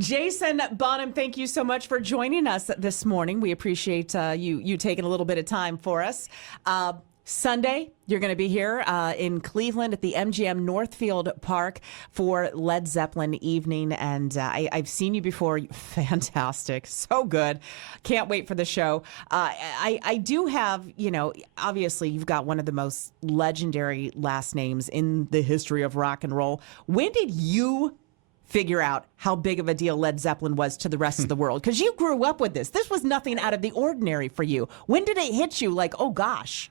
Jason Bonham, thank you so much for joining us this morning. We appreciate you taking a little bit of time for us. Sunday, you're going to be here in Cleveland at the MGM Northfield Park for Led Zeppelin evening. And I've seen you before. Fantastic. So good. Can't wait for the show. I do have, obviously you've got one of the most legendary last names in the history of rock and roll. When did you figure out how big of a deal Led Zeppelin was to the rest of the world? Because you grew up with this. This was nothing out of the ordinary for you. When did it hit you like, oh, gosh?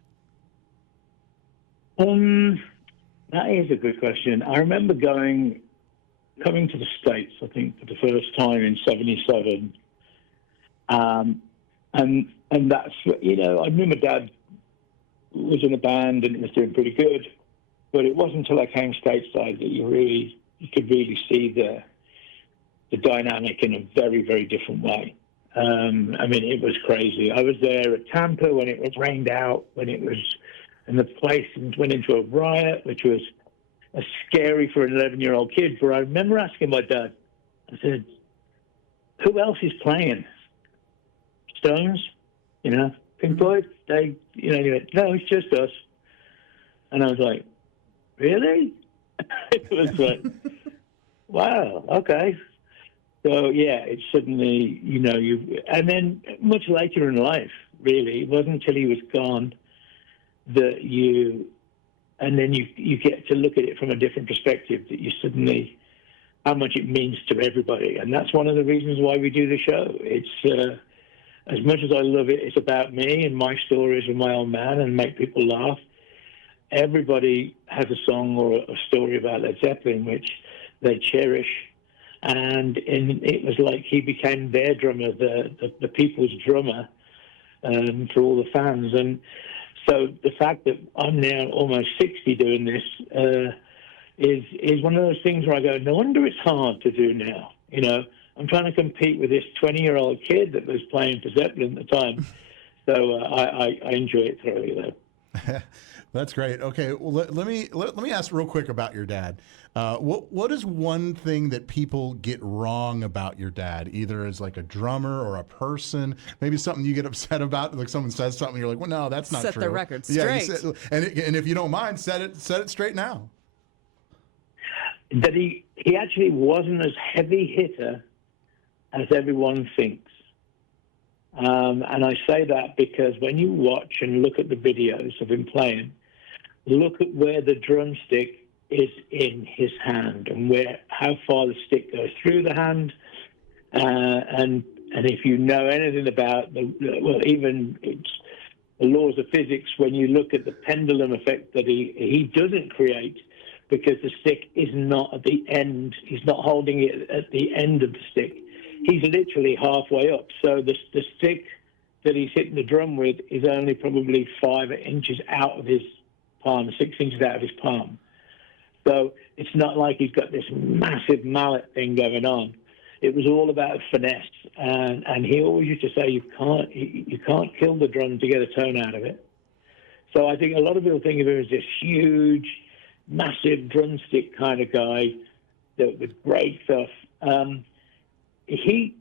That is a good question. I remember coming to the States, I think, for the first time in '77. And that's, I knew my dad was in a band and it was doing pretty good. But it wasn't until I came stateside that you could really see the dynamic in a very, very different way. It was crazy. I was there at Tampa when it was rained out, and the place went into a riot, which was scary for an 11-year-old kid. But I remember asking my dad, I said, who else is playing? Stones? Pink Floyd? He went, no, it's just us. And I was like, really? It was like, wow, okay. So, yeah, it's suddenly, and then much later in life, really, it wasn't until he was gone that you get to look at it from a different perspective, that you suddenly, how much it means to everybody. And that's one of the reasons why we do the show. It's, as much as I love it, it's about me and my stories with my old man and make people laugh. Everybody has a song or a story about Led Zeppelin which they cherish. And it was like he became their drummer, the people's drummer, for all the fans. And so the fact that I'm now almost 60 doing this is one of those things where I go, no wonder it's hard to do now. I'm trying to compete with this 20-year-old kid that was playing for Zeppelin at the time. So I enjoy it thoroughly, though. That's great. Okay, well, let me ask real quick about your dad. What is one thing that people get wrong about your dad, either as like a drummer or a person? Maybe something you get upset about, like someone says something, you're like, well, no, that's not true. Set the record straight. Yeah, and if you don't mind, set it straight now. That he actually wasn't as heavy hitter as everyone thinks. And I say that because when you watch and look at the videos of him playing, look at where the drumstick is in his hand and how far the stick goes through the hand. And if you know anything about even the laws of physics, when you look at the pendulum effect that he doesn't create, because the stick is not at the end, he's not holding it at the end of the stick. He's literally halfway up. So the stick that he's hitting the drum with is only probably 5 inches out of his palm, 6 inches out of his palm. So it's not like he's got this massive mallet thing going on. It was all about finesse. And he always used to say, you can't kill the drum to get a tone out of it. So I think a lot of people think of him as this huge, massive drumstick kind of guy with great stuff. You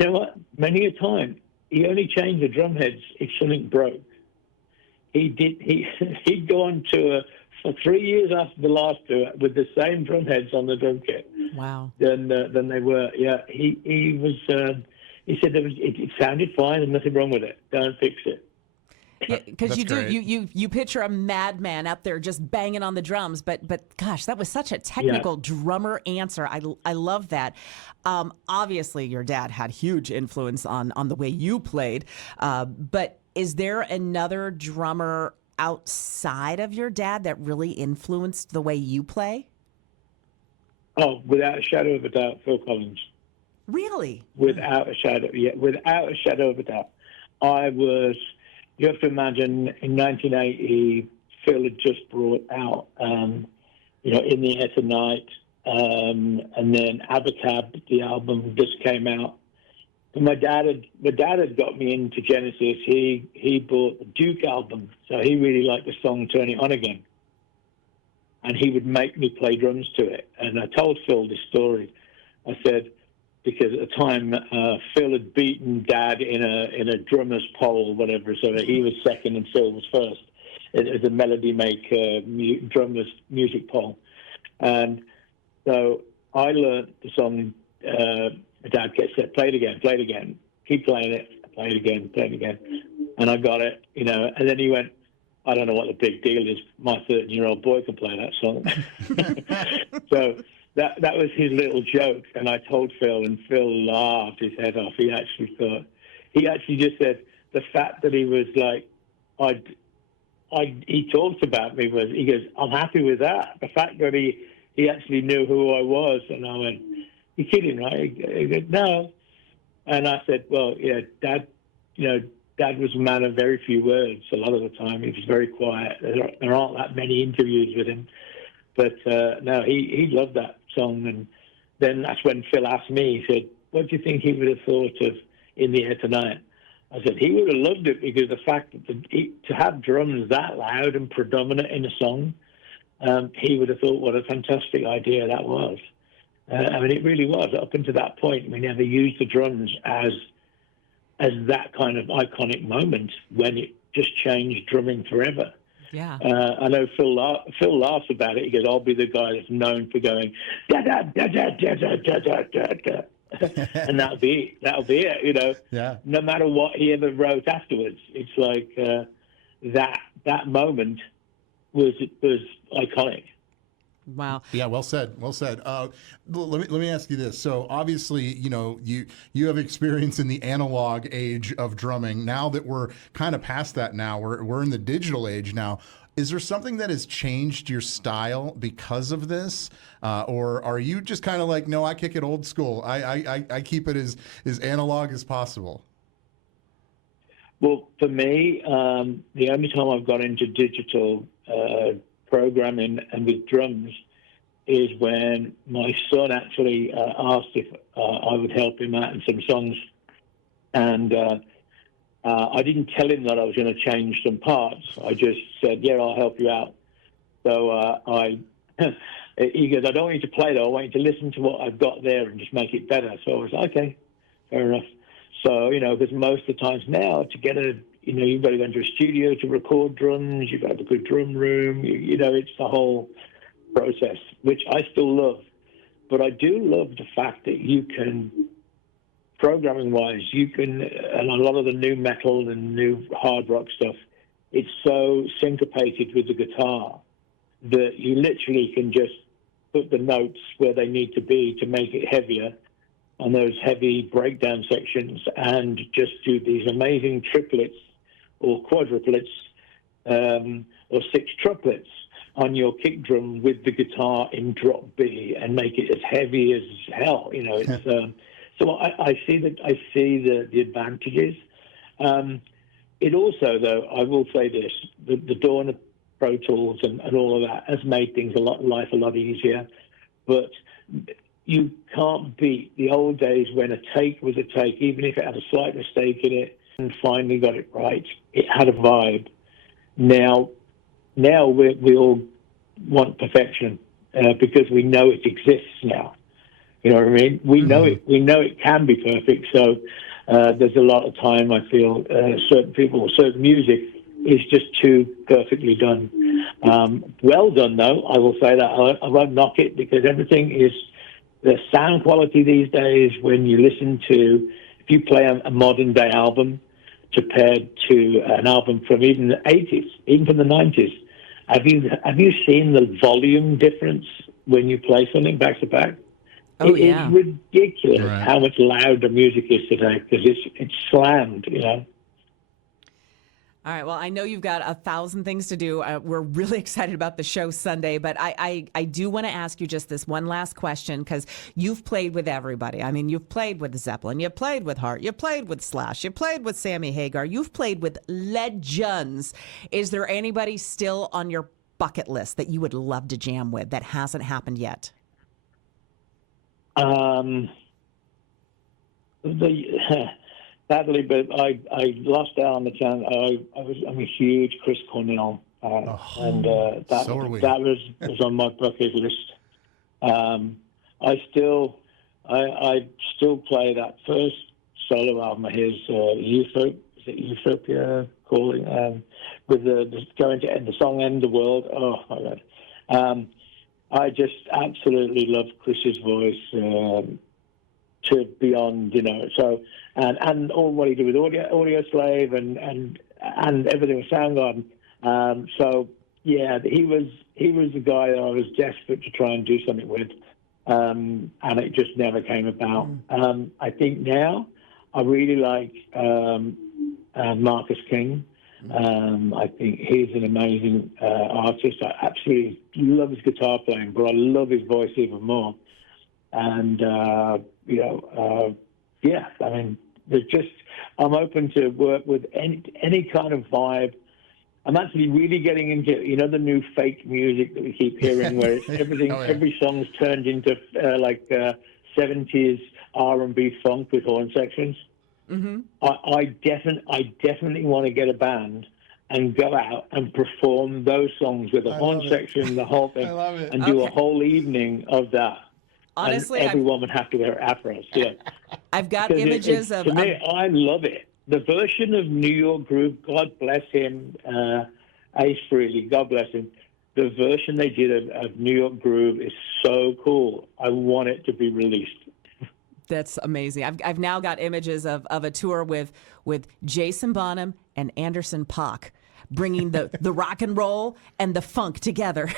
know what? Many a time, he only changed the drum heads if something broke. He'd go on tour for 3 years after the last tour with the same drum heads on the drum kit. Wow. Than they were. Yeah, he was. He said it sounded fine and nothing wrong with it. Don't fix it. Yeah, because you picture a madman up there just banging on the drums, but gosh, that was such a technical drummer answer. I love that. Obviously, your dad had huge influence on the way you played, but is there another drummer outside of your dad that really influenced the way you play? Oh, without a shadow of a doubt, Phil Collins. Really? Without a shadow of a doubt. You have to imagine in 1980, Phil had just brought out, In the Air Tonight, and then Abacab, the album, just came out. And my dad had got me into Genesis. He bought the Duke album, so he really liked the song "Turn It On Again," and he would make me play drums to it. And I told Phil this story. I said, because at the time Phil had beaten Dad in a drummer's poll, whatever. So he was second and Phil was first. It was a Melody Maker drummer's music poll, and so I learned the song. Dad said, "Play it again, keep playing it, play it again," and I got it, And then he went, "I don't know what the big deal is. My 13-year-old boy can play that song." So that was his little joke, and I told Phil, and Phil laughed his head off. He actually just said the fact that he was like, he talked about me he goes, "I'm happy with that." The fact that he actually knew who I was, and I went, "You're kidding, right?" He said, "No," and I said, "Well, yeah, Dad, Dad was a man of very few words. A lot of the time, he was very quiet. There aren't that many interviews with him, but no, he loved that song." And then that's when Phil asked me. He said, "What do you think he would have thought of In the Air Tonight?" I said he would have loved it, because the fact that to have drums that loud and predominant in a song, he would have thought what a fantastic idea that was. I mean, it really was. Up until that point, we never used the drums as that kind of iconic moment when it just changed drumming forever. Yeah. I know Phil laughs about it. He goes, "I'll be the guy that's known for going da da da da da da da da da da," and that'll be it. Yeah. No matter what he ever wrote afterwards, it's like that moment was iconic. Wow. Yeah, well said. Well said. Let me ask you this. So obviously, you have experience in the analog age of drumming. Now that we're kind of past that, now we're in the digital age now. Is there something that has changed your style because of this, or are you just kind of like, no, I kick it old school. I keep it as analog as possible? Well, for me, the only time I've got into digital programming and with drums is when my son actually asked if I would help him out in some songs, and I didn't tell him that I was going to change some parts. I just said, "Yeah, I'll help you out." So he goes, "I don't want you to play though. I want you to listen to what I've got there and just make it better." So I was like, "Okay, fair enough." So because most of the times now to get you've got to go into a studio to record drums. You've got to have a good drum room. It's the whole process, which I still love. But I do love the fact that you can, programming-wise, and a lot of the new metal and new hard rock stuff, it's so syncopated with the guitar that you literally can just put the notes where they need to be to make it heavier on those heavy breakdown sections, and just do these amazing triplets or quadruplets or six triplets on your kick drum with the guitar in drop B and make it as heavy as hell. It's so I see the advantages. It also, though, I will say this: the dawn of Pro Tools and all of that has made things life a lot easier, but you can't beat the old days when a take was a take, even if it had a slight mistake in it, and finally got it right. It had a vibe. Now we all want perfection because we know it exists now. You know what I mean? We know it. We know it can be perfect. So there's a lot of time I feel certain people, certain music is just too perfectly done. Well done, though. I will say that I won't knock it, because everything is the sound quality these days. When you listen to, if you play a modern day album compared to an album from even the 80s, even from the 90s, have you seen the volume difference when you play something back to back? Oh, yeah. It's ridiculous Right. how much louder music is today, because it's slammed, All right. Well, I know you've got 1,000 things to do. We're really excited about the show Sunday, but I do want to ask you just this one last question, because you've played with everybody. I mean, you've played with Zeppelin, you've played with Heart, you've played with Slash, you've played with Sammy Hagar, you've played with legends. Is there anybody still on your bucket list that you would love to jam with that hasn't happened yet? Sadly, but I lost out on the chance. I'm a huge Chris Cornell fan, and so are we. that was on my bucket list. I still I still play that first solo album of his, Utopia calling, with the going to end the song "End the World." Oh my God! I just absolutely love Chris's voice to beyond, So and all what he did with Audio Slave and everything with Soundgarden. So yeah, he was the guy that I was desperate to try and do something with, and it just never came about. I think now I really like Marcus King. I think he's an amazing artist. I absolutely love his guitar playing, but I love his voice even more. And yeah, I mean, I'm open to work with any kind of vibe. I'm actually really getting into, the new fake music that we keep hearing, where it's everything, every song's turned into 70s R&B funk with horn sections. Mm-hmm. I definitely want to get a band and go out and perform those songs with a horn section, the whole thing, and do a whole evening of that. Honestly, and everyone would have to wear afros. Yeah, I've got images of. To me, I love it. The version of New York Groove, God bless him, Ace Frehley, God bless him. The version they did of New York Groove is so cool. I want it to be released. That's amazing. I've now got images of a tour with Jason Bonham and Anderson .Paak, bringing the rock and roll and the funk together.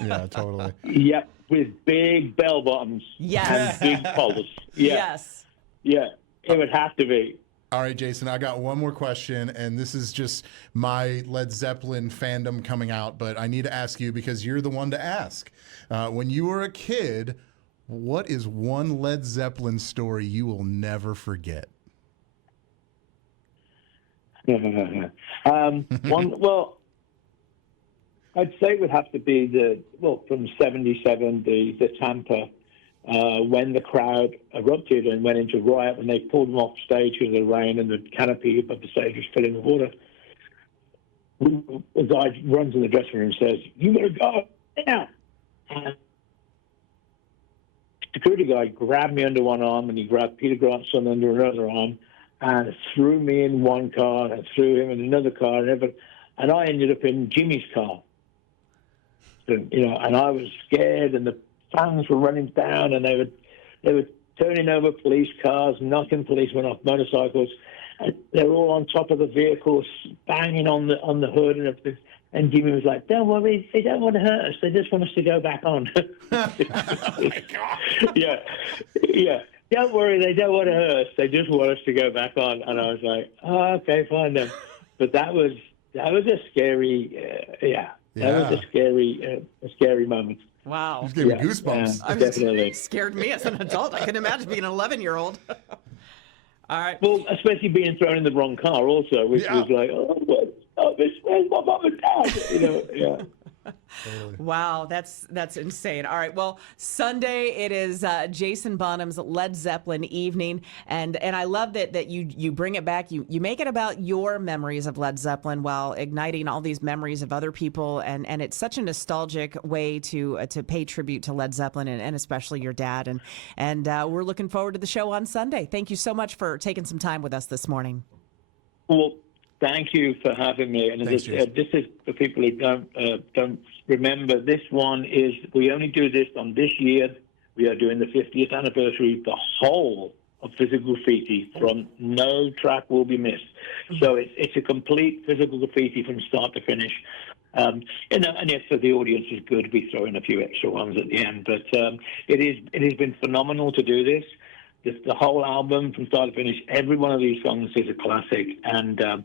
Yeah, totally. Yep, with big bell bottoms. Yes. And big collars. Yeah. Yes. Yeah, it would have to be. All right, Jason, I got one more question, and this is just my Led Zeppelin fandom coming out, but I need to ask you because you're the one to ask. When you were a kid, what is one Led Zeppelin story you will never forget? Well, I'd say it would have to be from '77, the Tampa, when the crowd erupted and went into riot when they pulled them off stage because of the rain and the canopy above the stage was filling with water. The guy runs in the dressing room and says, "You better go now." And the security guy grabbed me under one arm and he grabbed Peter Grant's son under another arm and threw me in one car and threw him in another car and I ended up in Jimmy's car. And I was scared, and the fans were running down, and they were turning over police cars, knocking policemen off motorcycles, and they were all on top of the vehicles, banging on the hood and everything. And Jimmy was like, "Don't worry, they don't want to hurt us. They just want us to go back on." Oh my God. Yeah. Don't worry, they don't want to hurt us. They just want us to go back on. And I was like, "Oh, okay, fine then." But that was a scary, That was a scary moment. Wow. Just gave me goosebumps. Definitely. Scared me as an adult. I can imagine being an 11-year-old. All right. Well, especially being thrown in the wrong car also, which was like, where's my mom and dad? Yeah. Totally. Wow, that's insane. All right, well, Sunday it is Jason Bonham's Led Zeppelin evening, and I love that you bring it back. You make it about your memories of Led Zeppelin while igniting all these memories of other people, and it's such a nostalgic way to pay tribute to Led Zeppelin and especially your dad. And we're looking forward to the show on Sunday. Thank you so much for taking some time with us this morning. Well, thank you for having me. And Thanks, this is for people who don't remember. This one is, we only do this on this year. We are doing the 50th anniversary. The whole of Physical Graffiti, from no track will be missed. So it's a complete Physical Graffiti from start to finish. And yes, for the audience is good. We throw in a few extra ones at the end, but it has been phenomenal to do this. The whole album from start to finish, every one of these songs is a classic, and I'm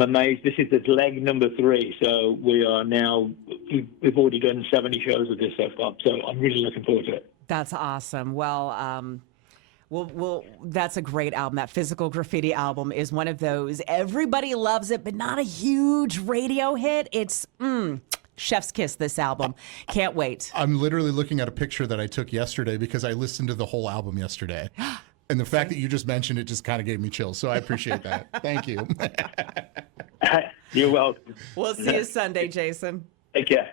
amazed. This is the leg number 3, so we've already done 70 shows of this so far, so I'm really looking forward to it. That's awesome. Well, that's a great album. That Physical Graffiti album is one of those. Everybody loves it, but not a huge radio hit. It's chef's kiss, this album. Can't wait. I'm literally looking at a picture that I took yesterday because I listened to the whole album yesterday. And the fact that you just mentioned it just kind of gave me chills. So I appreciate that. Thank you. You're welcome. We'll see you Sunday, Jason. Take care.